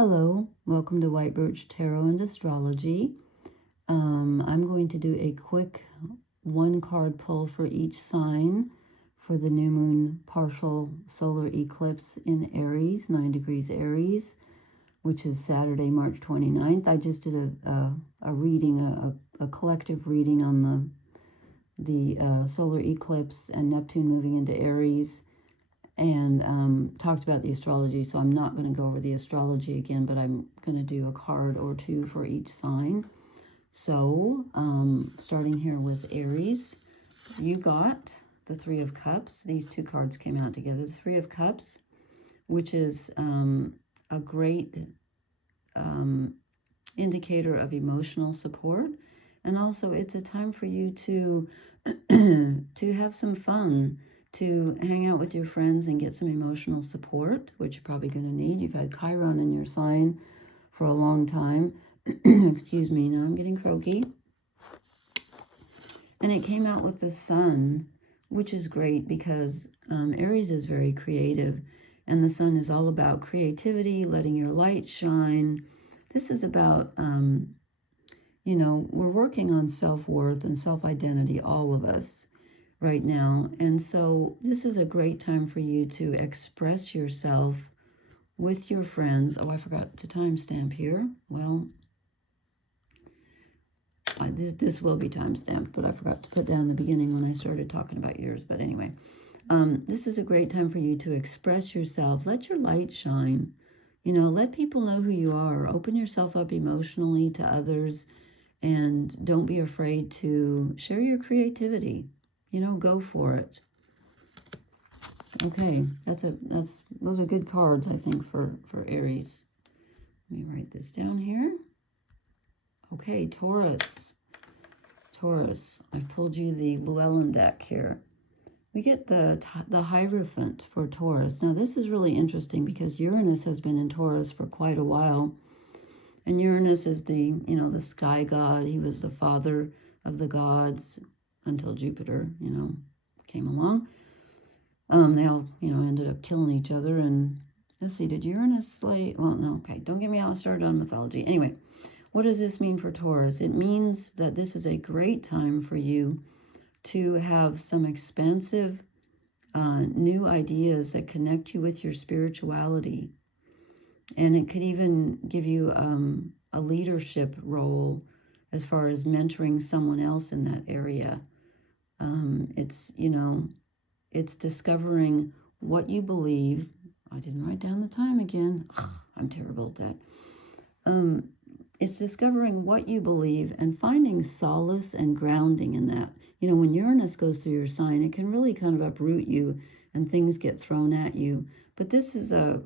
Hello, welcome to White Birch Tarot and Astrology. I'm going to do a quick one card pull for each sign for the new moon partial solar eclipse in Aries, 9 degrees Aries, which is Saturday, March 29th. I just did a reading, a collective reading on the solar eclipse and Neptune moving into Aries, and talked about the astrology, so I'm not going to go over the astrology again, but I'm going to do a card or two for each sign. So, starting here with Aries, you got the Three of Cups. These two cards came out together. The Three of Cups, which is a great indicator of emotional support, and also it's a time for you to to have some fun, to hang out with your friends and get some emotional support, which you're probably going to need. You've had Chiron in your sign for a long time. Excuse me, now I'm getting croaky. And it came out with the Sun, which is great because Aries is very creative, and the Sun is all about creativity, letting your light shine. This is about, you know, we're working on self-worth and self-identity, all of us, right now. And so this is a great time for you to express yourself with your friends. Oh, I forgot to timestamp here. Well, this will be timestamped, but I forgot to put down the beginning when I started talking about yours. But anyway, this is a great time for you to express yourself. Let your light shine. You know, let people know who you are. Open yourself up emotionally to others, and don't be afraid to share your creativity. You know, go for it. Okay, those are good cards, I think, for Aries. Let me write this down here. Okay, Taurus. Taurus, I've pulled you the Llewellyn deck here. We get the Hierophant for Taurus. Now, this is really interesting because Uranus has been in Taurus for quite a while. And Uranus is the, you know, the sky god. He was the father of the gods until Jupiter, you know, came along. They all, you know, ended up killing each other. And let's see, did Uranus slay? Well, no, okay, don't get me all started on mythology. Anyway, what does this mean for Taurus? It means that this is a great time for you to have some expansive new ideas that connect you with your spirituality. And it could even give you a leadership role as far as mentoring someone else in that area. It's, you know, it's discovering what you believe. I didn't write down the time again. I'm terrible at that. It's discovering what you believe and finding solace and grounding in that. You know, when Uranus goes through your sign, it can really kind of uproot you and things get thrown at you. But this is a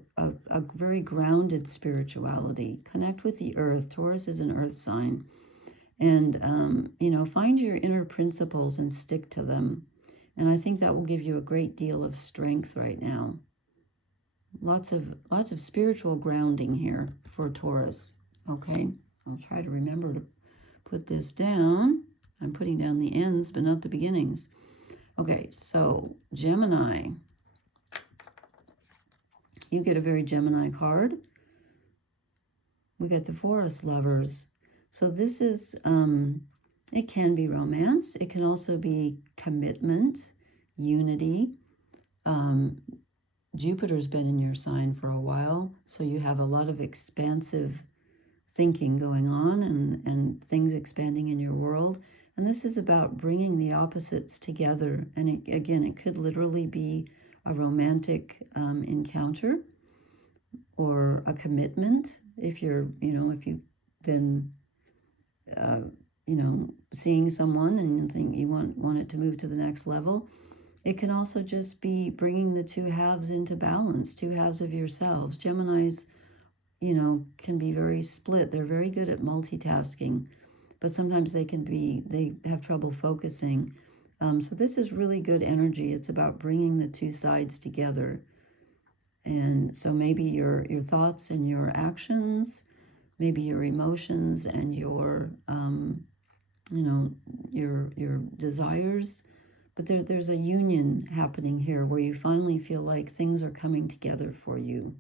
very grounded spirituality. Connect with the earth. Taurus is an earth sign. And, you know, find your inner principles and stick to them. And I think that will give you a great deal of strength right now. Lots of spiritual grounding here for Taurus. Okay, I'll try to remember to put this down. I'm putting down the ends, but not the beginnings. Okay, so Gemini. You get a very Gemini card. We get the Forest Lovers. So this is, it can be romance. It can also be commitment, unity. Jupiter's been in your sign for a while, so you have a lot of expansive thinking going on and things expanding in your world. And this is about bringing the opposites together. And again, it could literally be a romantic encounter or a commitment. If you're, you know, if you've been you know, seeing someone and you think you want it to move to the next level. It can also just be bringing the two halves into balance, two halves of yourselves. Geminis, you know, can be very split. They're very good at multitasking, but sometimes they have trouble focusing. So this is really good energy. It's about bringing the two sides together. And so maybe your thoughts and your actions, maybe your emotions and your, you know, your desires. But there's a union happening here where you finally feel like things are coming together for you.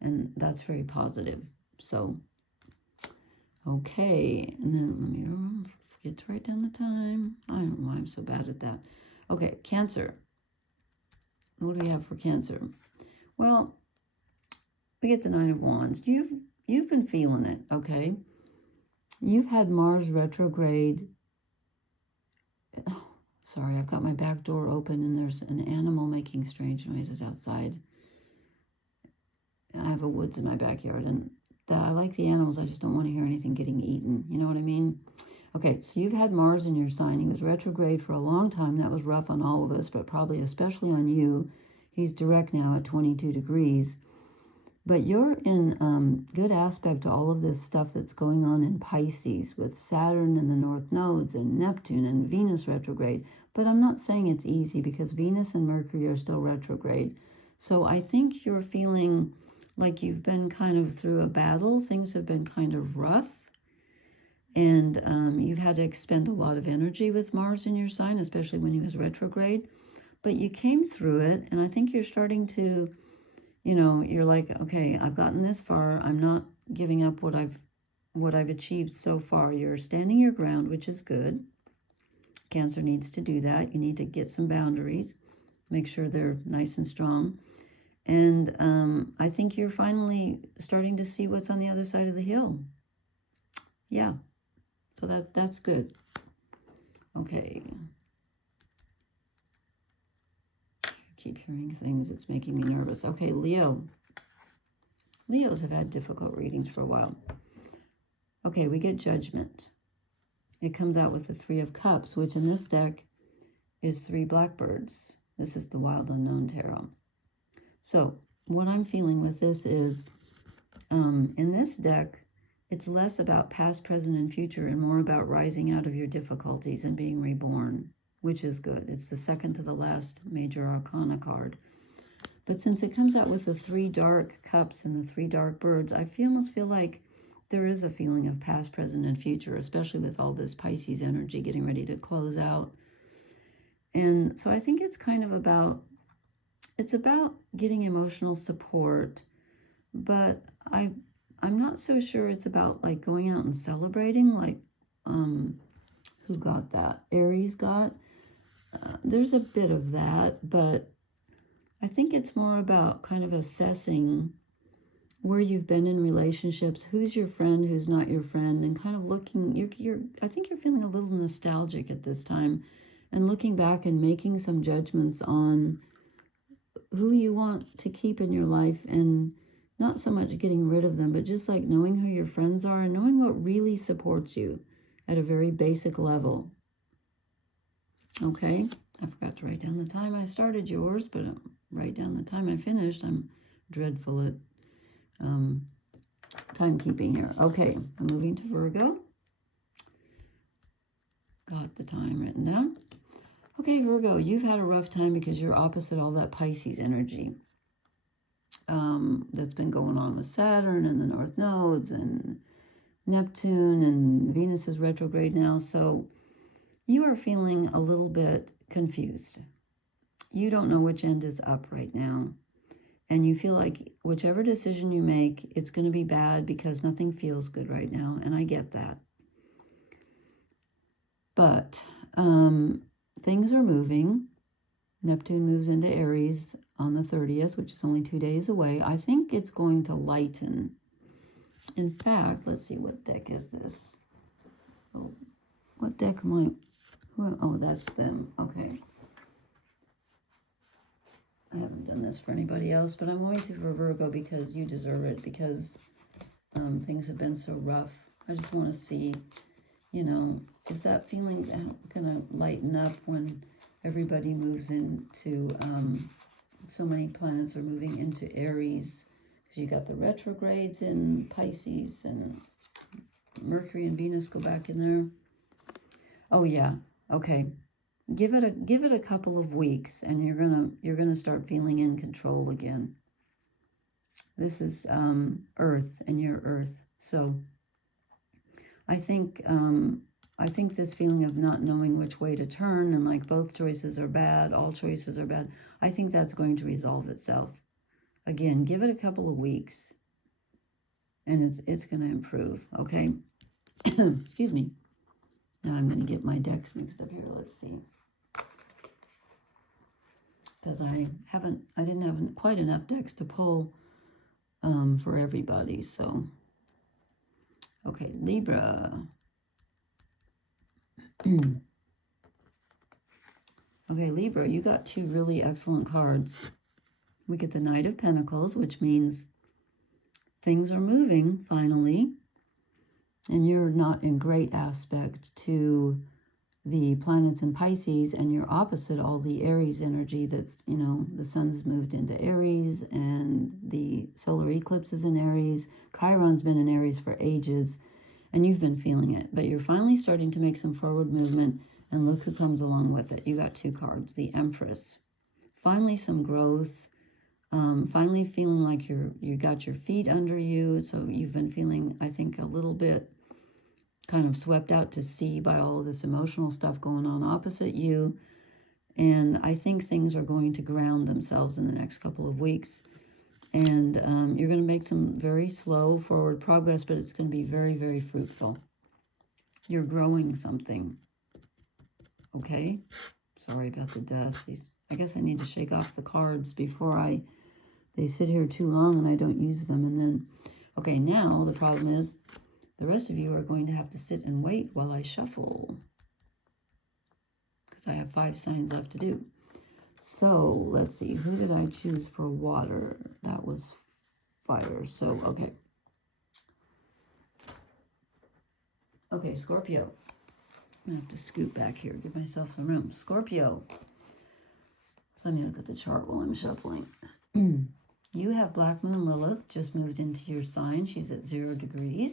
And that's very positive. So, okay. And then let me forget to write down the time. I don't know why I'm so bad at that. Okay, Cancer. What do we have for Cancer? Well, we get the Nine of Wands. You've been feeling it, okay? You've had Mars retrograde. Oh, sorry, I've got my back door open and there's an animal making strange noises outside. I have a woods in my backyard, and I like the animals. I just don't want to hear anything getting eaten. You know what I mean? Okay, so you've had Mars in your sign. He was retrograde for a long time. That was rough on all of us, but probably especially on you. He's direct now at 22 degrees. But you're in good aspect to all of this stuff that's going on in Pisces with Saturn and the North Nodes and Neptune and Venus retrograde. But I'm not saying it's easy because Venus and Mercury are still retrograde. So I think you're feeling like you've been kind of through a battle. Things have been kind of rough. And you've had to expend a lot of energy with Mars in your sign, especially when he was retrograde. But you came through it, and I think you're starting to, you know, you're like, okay, I've gotten this far. I'm not giving up what I've achieved so far. You're standing your ground, which is good. Cancer needs to do that. You need to get some boundaries, make sure they're nice and strong. And I think you're finally starting to see what's on the other side of the hill. Yeah. So that's good. Okay. I keep hearing things. It's making me nervous. Okay, Leo. Leos have had difficult readings for a while. Okay, we get Judgment. It comes out with the Three of Cups, which in this deck is 3 blackbirds. This is the Wild Unknown Tarot. So what I'm feeling with this is, in this deck, it's less about past, present, and future and more about rising out of your difficulties and being reborn, which is good. It's the second to the last major arcana card. But since it comes out with the 3 dark cups and the 3 dark birds, I almost feel like there is a feeling of past, present, and future, especially with all this Pisces energy getting ready to close out. And so I think it's kind of about, it's about getting emotional support, but I'm not so sure it's about like going out and celebrating like who got that? Aries got. There's a bit of that, but I think it's more about kind of assessing where you've been in relationships, who's your friend, who's not your friend, and kind of looking, I think you're feeling a little nostalgic at this time and looking back and making some judgments on who you want to keep in your life, and not so much getting rid of them, but just like knowing who your friends are and knowing what really supports you at a very basic level. Okay, I forgot to write down the time I started yours, but write down the time I finished. I'm dreadful at timekeeping here. Okay, I'm moving to Virgo. Got the time written down. Okay, Virgo, you've had a rough time because you're opposite all that Pisces energy that's been going on with Saturn and the North Nodes and Neptune, and Venus is retrograde now. So you are feeling a little bit confused. You don't know which end is up right now. And you feel like whichever decision you make, it's going to be bad because nothing feels good right now. And I get that. But things are moving. Neptune moves into Aries on the 30th, which is only 2 days away. I think it's going to lighten. In fact, let's see, what deck is this? Oh, what deck am I? Oh, that's them. Okay. I haven't done this for anybody else, but I'm going to for Virgo because you deserve it, because things have been so rough. I just want to see, you know, is that feeling going to lighten up when everybody moves into, so many planets are moving into Aries, because you got the retrogrades in Pisces, and Mercury and Venus go back in there. Oh yeah, okay. Give it a couple of weeks, and you're gonna start feeling in control again. This is Earth, and you're Earth, so I think this feeling of not knowing which way to turn, and like both choices are bad, all choices are bad, I think that's going to resolve itself. Again, give it a couple of weeks, and it's going to improve, okay? Excuse me. Now I'm going to get my decks mixed up here. Let's see. Because I didn't have quite enough decks to pull for everybody, so. Okay, Libra. Okay, Libra, you got two really excellent cards. We get the Knight of Pentacles, which means things are moving, finally. And you're not in great aspect to the planets in Pisces, and you're opposite all the Aries energy that's, you know, the sun's moved into Aries, and the solar eclipse is in Aries. Chiron's been in Aries for ages, and you've been feeling it. But you're finally starting to make some forward movement, and look who comes along with it. You got two cards, the Empress. Finally some growth. Finally feeling like you got your feet under you. So you've been feeling, I think, a little bit kind of swept out to sea by all of this emotional stuff going on opposite you. And I think things are going to ground themselves in the next couple of weeks. And you're going to make some very slow forward progress, but it's going to be very, very fruitful. You're growing something. Okay? Sorry about the dust. I guess I need to shake off the cards before they sit here too long and I don't use them. And then, okay, now the problem is the rest of you are going to have to sit and wait while I shuffle, because I have 5 signs left to do. So let's see, who did I choose for water? That was fire. So, okay. Okay, Scorpio. I'm going to have to scoot back here, give myself some room. Scorpio. Let me look at the chart while I'm shuffling. You have Black Moon Lilith just moved into your sign. She's at 0 degrees.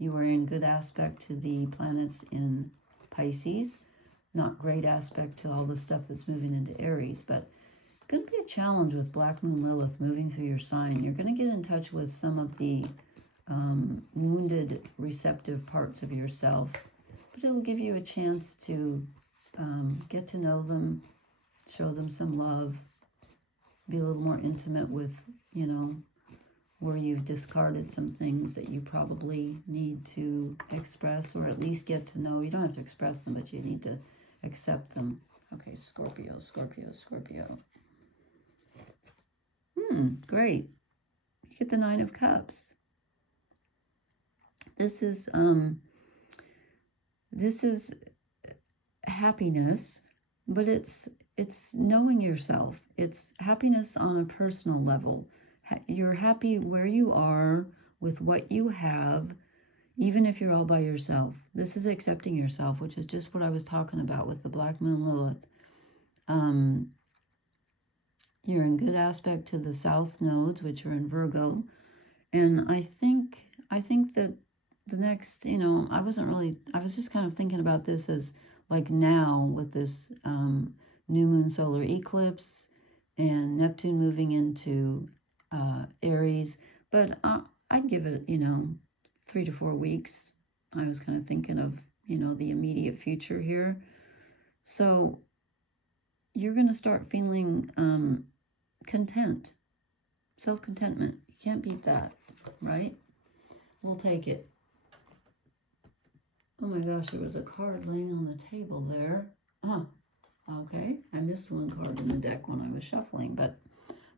You are in good aspect to the planets in Pisces. Not great aspect to all the stuff that's moving into Aries, but it's going to be a challenge with Black Moon Lilith moving through your sign. You're going to get in touch with some of the wounded, receptive parts of yourself, but it'll give you a chance to get to know them, show them some love, be a little more intimate with, you know, where you've discarded some things that you probably need to express, or at least get to know. You don't have to express them, but you need to accept them. Okay, Scorpio, Scorpio, Scorpio. Great. You get the 9 of Cups. This is happiness, but it's knowing yourself. It's happiness on a personal level. You're happy where you are with what you have, even if you're all by yourself. This is accepting yourself, which is just what I was talking about with the Black Moon Lilith. You're in good aspect to the South nodes, which are in Virgo. And I think that the next, you know, I was just kind of thinking about this as like now with this new moon solar eclipse and Neptune moving into Aries, but I'd give it, you know, 3 to 4 weeks. I was kind of thinking of, you know, the immediate future here. So you're going to start feeling content, self-contentment. You can't beat that, right? We'll take it. Oh my gosh, there was a card laying on the table there. Okay. I missed one card in the deck when I was shuffling, but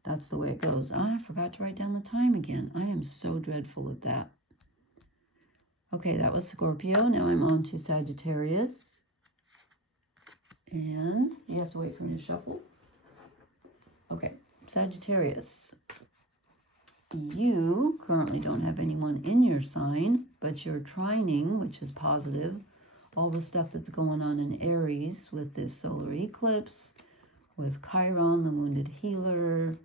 that's the way it goes. I forgot to write down the time again. I am so dreadful at that. Okay, that was Scorpio. Now I'm on to Sagittarius. And you have to wait for me to shuffle. Okay, Sagittarius. You currently don't have anyone in your sign, but you're trining, which is positive. All the stuff that's going on in Aries with this solar eclipse, with Chiron, the wounded healer.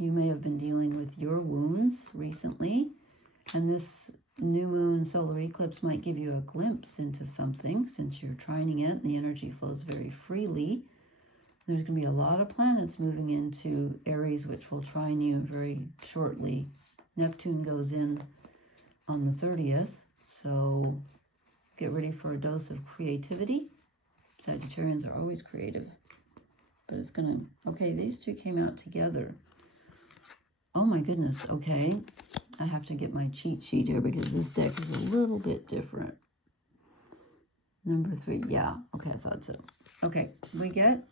You may have been dealing with your wounds recently, and this new moon solar eclipse might give you a glimpse into something since you're trining it and the energy flows very freely. There's going to be a lot of planets moving into Aries, which will trine you very shortly. Neptune goes in on the 30th, so get ready for a dose of creativity. Sagittarians are always creative. but it's going to, okay, these two came out together. Oh my goodness, okay. I have to get my cheat sheet here because this deck is a little bit different. Number 3, yeah, okay, I thought so. Okay, we get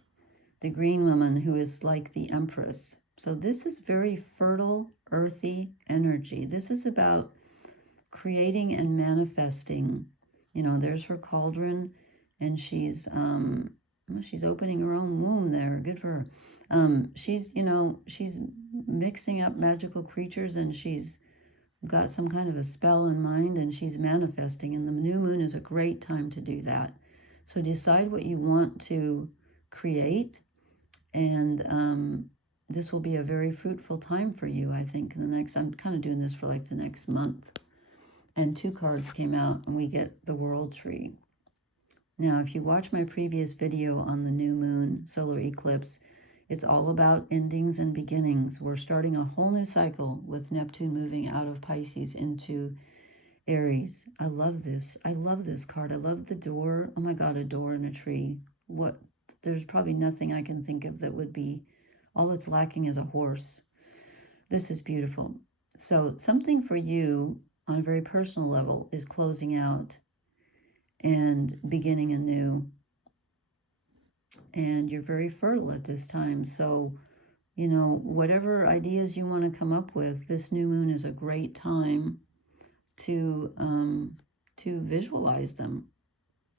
the green woman who is like the Empress. So this is very fertile, earthy energy. This is about creating and manifesting. You know, there's her cauldron, and she's opening her own womb there. Good for her. She's, you know, she's mixing up magical creatures, and she's got some kind of a spell in mind, and she's manifesting, and the new moon is a great time to do that. So decide what you want to create, and this will be a very fruitful time for you, I think, in the next, I'm kind of doing this for like the next month. And 2 cards came out, and we get the World Tree. Now, if you watch my previous video on the new moon solar eclipse, it's all about endings and beginnings. We're starting a whole new cycle with Neptune moving out of Pisces into Aries. I love this. I love this card. I love the door. Oh my God, a door and a tree. What? There's probably nothing I can think of that would be, all it's lacking is a horse. This is beautiful. So something for you on a very personal level is closing out and beginning anew. And you're very fertile at this time. So, you know, whatever ideas you want to come up with, this new moon is a great time to visualize them.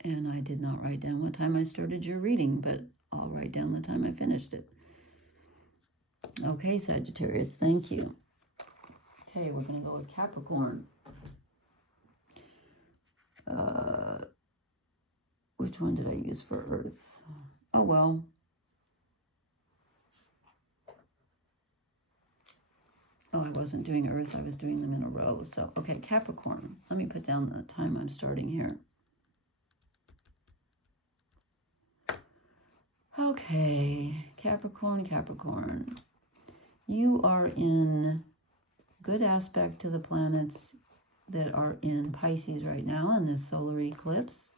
And I did not write down what time I started your reading, but I'll write down the time I finished it. Okay, Sagittarius, thank you. Okay, we're going to go with Capricorn. Which one did I use for Earth? Oh, well. Oh, I wasn't doing Earth. I was doing them in a row. So, okay, Capricorn. Let me put down the time I'm starting here. Okay, Capricorn. You are in good aspect to the planets that are in Pisces right now in this solar eclipse.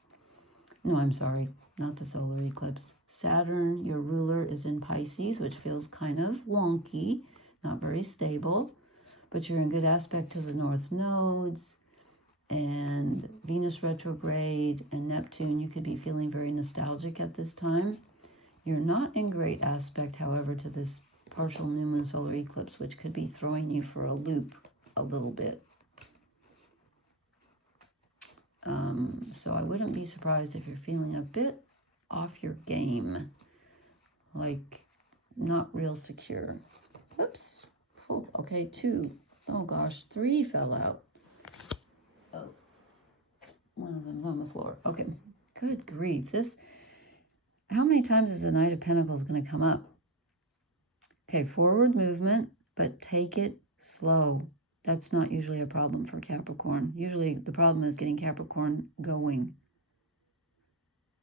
No, I'm sorry, not the solar eclipse. Saturn, your ruler, is in Pisces, which feels kind of wonky, not very stable, but you're in good aspect to the north nodes, and Venus retrograde and Neptune. You could be feeling very nostalgic at this time. You're not in great aspect, however, to this partial new moon solar eclipse, which could be throwing you for a loop a little bit. So I wouldn't be surprised if you're feeling a bit off your game, like not real secure. Oops. Oh, okay, 2. Oh gosh, 3 fell out. Oh, one of them's on the floor. Okay, good grief. This, how many times is the Knight of Pentacles going to come up? Okay, forward movement, but take it slow. That's not usually a problem for Capricorn. Usually the problem is getting Capricorn going.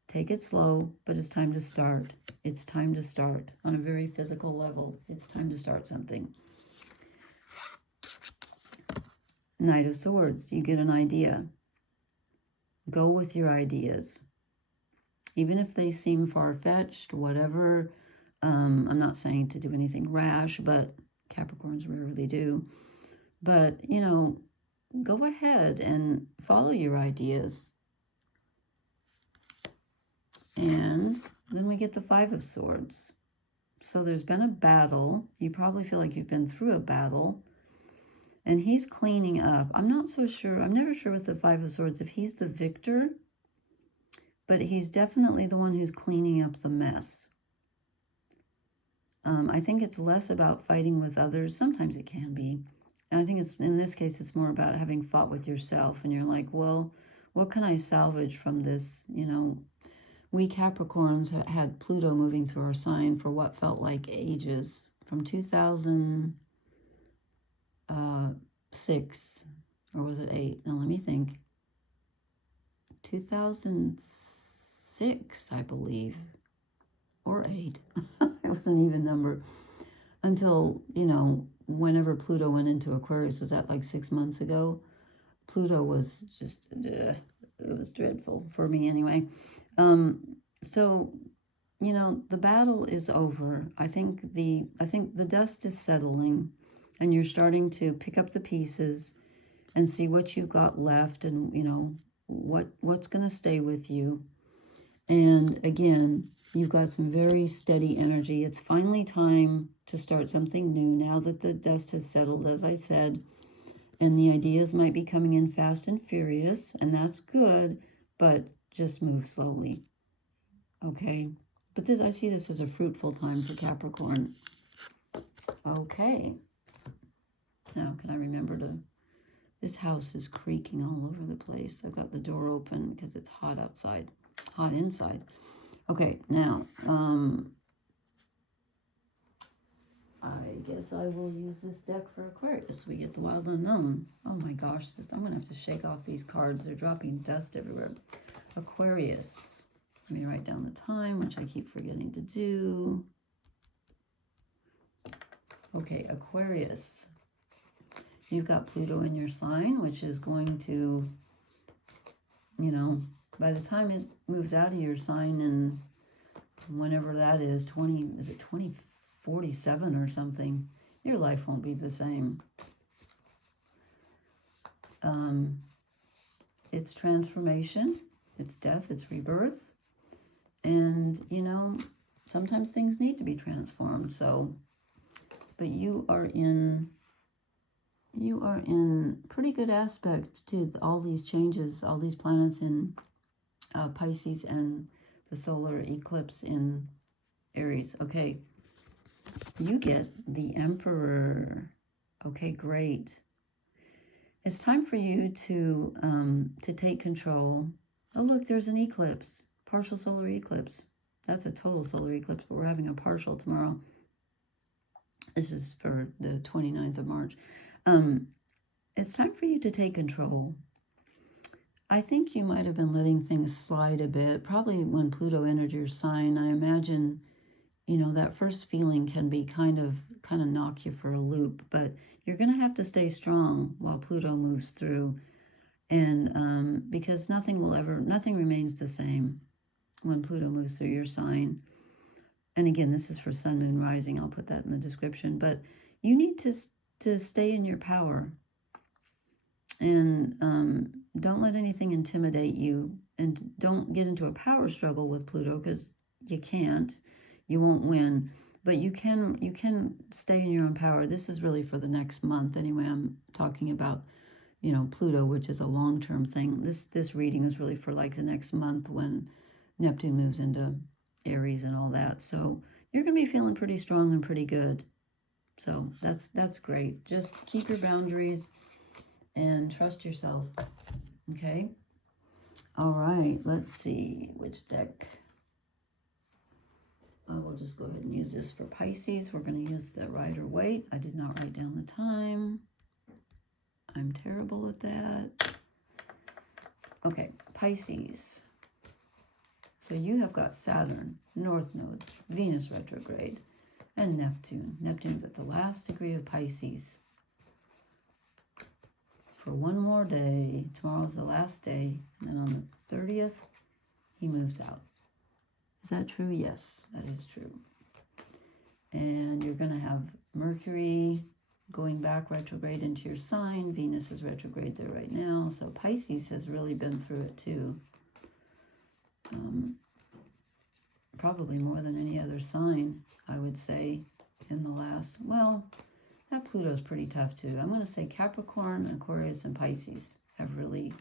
Take it slow, but it's time to start. It's time to start on a very physical level. It's time to start something. Knight of Swords, you get an idea. Go with your ideas. Even if they seem far-fetched, whatever. I'm not saying to do anything rash, but Capricorns rarely do. But, you know, go ahead and follow your ideas. And then we get the 5 of Swords. So there's been a battle. You probably feel like you've been through a battle. And he's cleaning up. I'm not so sure. I'm never sure with the 5 of Swords if he's the victor. But he's definitely the one who's cleaning up the mess. I think it's less about fighting with others. Sometimes it can be. And I think it's, in this case, it's more about having fought with yourself. And you're like, well, what can I salvage from this? You know, we Capricorns had Pluto moving through our sign for what felt like ages. From 2006, or was it 8? Now, let me think. 2006, I believe. Or 8. It was an even number. Until, you know, whenever Pluto went into Aquarius, was that like 6 months ago? Pluto was just, it was dreadful for me anyway. So you know, the battle is over. I think the dust is settling, and you're starting to pick up the pieces and see what you've got left, and you know what's going to stay with you. And again, you've got some very steady energy. It's finally time to start something new now that the dust has settled, as I said. And the ideas might be coming in fast and furious, and that's good, but just move slowly. Okay? But this, I see this as a fruitful time for Capricorn. Okay. Now, can I remember to... This house is creaking all over the place. I've got the door open because it's hot outside. Hot inside. Okay, now, I guess I will use this deck for Aquarius. We get the wild unknown. Oh my gosh, I'm going to have to shake off these cards. They're dropping dust everywhere. Aquarius. Let me write down the time, which I keep forgetting to do. Okay, Aquarius. You've got Pluto in your sign, which is going to, you know, by the time it moves out of your sign and whenever that is, is it 2047 or something, your life won't be the same. It's transformation, it's death, it's rebirth. And, you know, sometimes things need to be transformed. So, but you are in pretty good aspect to all these changes, all these planets in Pisces and the solar eclipse in Aries. Okay, you get the Emperor. Okay, great. It's time for you to take control. Oh, look, there's an eclipse, partial solar eclipse. That's a total solar eclipse, but we're having a partial tomorrow. This is for the 29th of March. It's time for you to take control. I think you might have been letting things slide a bit. Probably when Pluto entered your sign, I imagine, you know, that first feeling can be kind of knock you for a loop. But you're going to have to stay strong while Pluto moves through. And because nothing remains the same when Pluto moves through your sign. And again, this is for Sun, Moon, Rising. I'll put that in the description. But you need to stay in your power. And don't let anything intimidate you, and don't get into a power struggle with Pluto, because you can't. You won't win, but you can stay in your own power. This is really for the next month anyway. I'm talking about, you know, Pluto, which is a long-term thing. This reading is really for like the next month when Neptune moves into Aries and all that. So you're going to be feeling pretty strong and pretty good. So that's great. Just keep your boundaries and trust yourself. Okay. All right. Let's see which deck. We'll just go ahead and use this for Pisces. We're going to use the Rider-Waite. I did not write down the time. I'm terrible at that. Okay, Pisces. So you have got Saturn, North Nodes, Venus retrograde, and Neptune. Neptune's at the last degree of Pisces. For one more day. Tomorrow's the last day. And then on the 30th, he moves out. Is that true? Yes, that is true. And you're going to have Mercury going back retrograde into your sign. Venus is retrograde there right now. So Pisces has really been through it too. Probably more than any other sign, I would say, in the last... Well, that Pluto's pretty tough too. I'm going to say Capricorn, Aquarius, and Pisces have really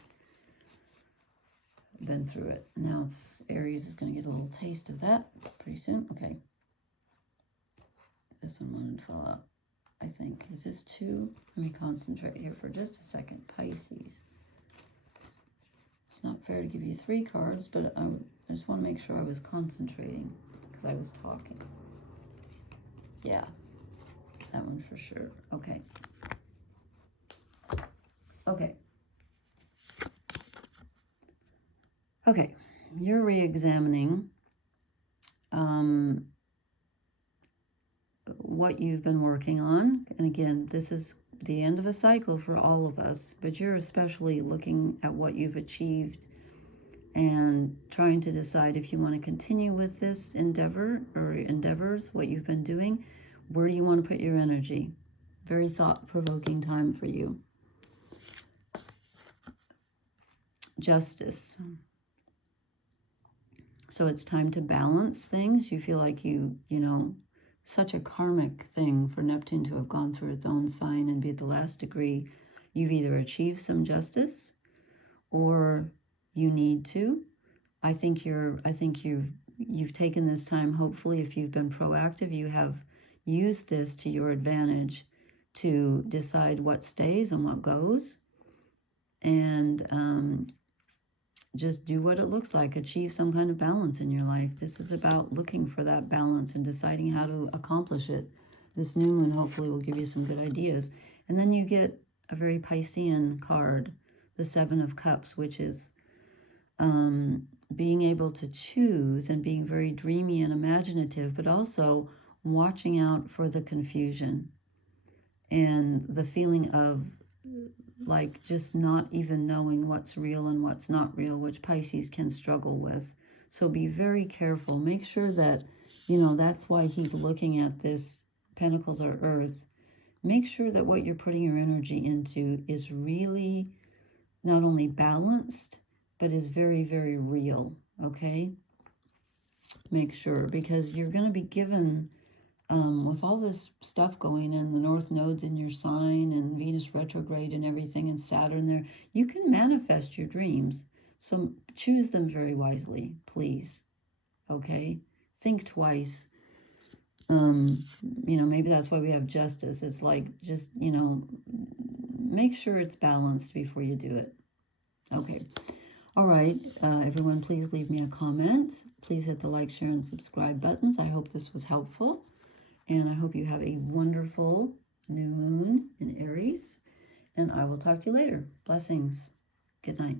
been through it. Now it's Aries is going to get a little taste of that pretty soon. Okay. This one wanted to fall out, I think. Is this two? Let me concentrate here for just a second. Pisces. It's not fair to give you 3 cards, but I just want to make sure I was concentrating because I was talking. Yeah. That one for sure. Okay. Okay. Okay. You're re-examining what you've been working on. And again, this is the end of a cycle for all of us, but you're especially looking at what you've achieved and trying to decide if you want to continue with this endeavor or endeavors, what you've been doing. Where do you want to put your energy? Very thought-provoking time for you. Justice. So it's time to balance things. You feel like you know, such a karmic thing for Neptune to have gone through its own sign and be at the last degree. You've either achieved some justice or you need to. I think you've taken this time, hopefully, if you've been proactive, you have used this to your advantage to decide what stays and what goes. And just do what it looks like. Achieve some kind of balance in your life. This is about looking for that balance and deciding how to accomplish it. This new moon hopefully will give you some good ideas. And then you get a very Piscean card, the Seven of Cups, which is being able to choose and being very dreamy and imaginative, but also watching out for the confusion and the feeling of like just not even knowing what's real and what's not real, which Pisces can struggle with. So be very careful. Make sure that, you know, that's why he's looking at this Pentacles or Earth. Make sure that what you're putting your energy into is really not only balanced, but is very, very real, okay? Make sure, because you're going to be given, with all this stuff going in, the North Nodes in your sign and Venus retrograde and everything and Saturn there, you can manifest your dreams. So choose them very wisely, please, okay? Think twice. You know, maybe that's why we have justice. It's like, just, you know, make sure it's balanced before you do it. Okay. All right. Everyone, please leave me a comment. Please hit the like, share, and subscribe buttons. I hope this was helpful. And I hope you have a wonderful new moon in Aries. And I will talk to you later. Blessings. Good night.